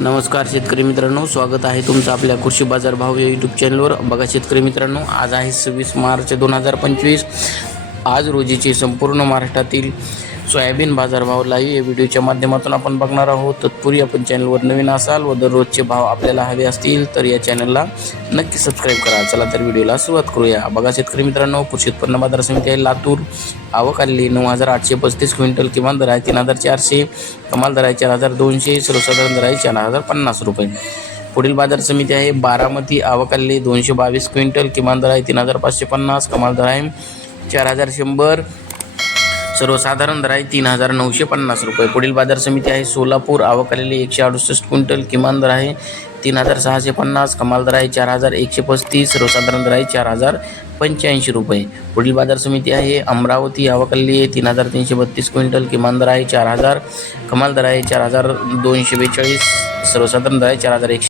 नमस्कार शेतकरी मित्रांनो स्वागत आहे तुमचं आपल्या कृषी बाजार भाव या यूट्यूब चॅनलवर बघा शेतकरी मित्रांनो आज आहे सव्वीस मार्च दोन हजार पंचवीस. आज रोजीचे संपूर्ण महाराष्ट्रातील सोयाबीन बाजारभाव लाईव्ह या व्हिडिओच्या माध्यमातून आपण बघणार आहोत. तत्पूर्वी आपण चॅनलवर नवीन असाल व दररोजचे भाव आपल्याला हवे असतील तर या चॅनलला नक्की सबस्क्राईब करा. चला तर व्हिडिओला सुरुवात करूया. बघा शेतकरी मित्रांनो कृषी उत्पन्न बाजार समिती आहे लातूर. आवक आलेली नऊ हजार आठशे पस्तीस क्विंटल किमान दर आहे तीन हजार चारशे. कमाल दर आहे चार हजार दोनशे. सर्वसाधारण दर आहे चार हजार पन्नास रुपये. पुढील बाजार समिती आहे बारामती. आवक आलेली दोनशे बावीस क्विंटल किमान दर आहे तीन हजार पाचशे पन्नास. कमाल दर आहे चार हजार शंभर. सर्वसाधारण दर आहे तीन हजार नऊशे पन्नास रुपये. पुढील बाजार समिती आहे सोलापूर. आवक आलेली एकशे अडुसष्ट क्विंटल. किमान दर आहे तीन हजार सहाशे पन्नास. कमाल दर आहे चार हजार एकशे पस्तीस. सर्वसाधारण दर आहे चार हजार पंच्याऐंशी रुपये. पुढील बाजार समिती आहे अमरावती. आवक आलेली आहे तीन हजार तीनशे बत्तीस क्विंटल. किमान दर आहे चार हजार. कमाल दर आहे चार हजार दोनशे बेचाळीस. सर्वसाधारण दर आहे चार हजार एकशे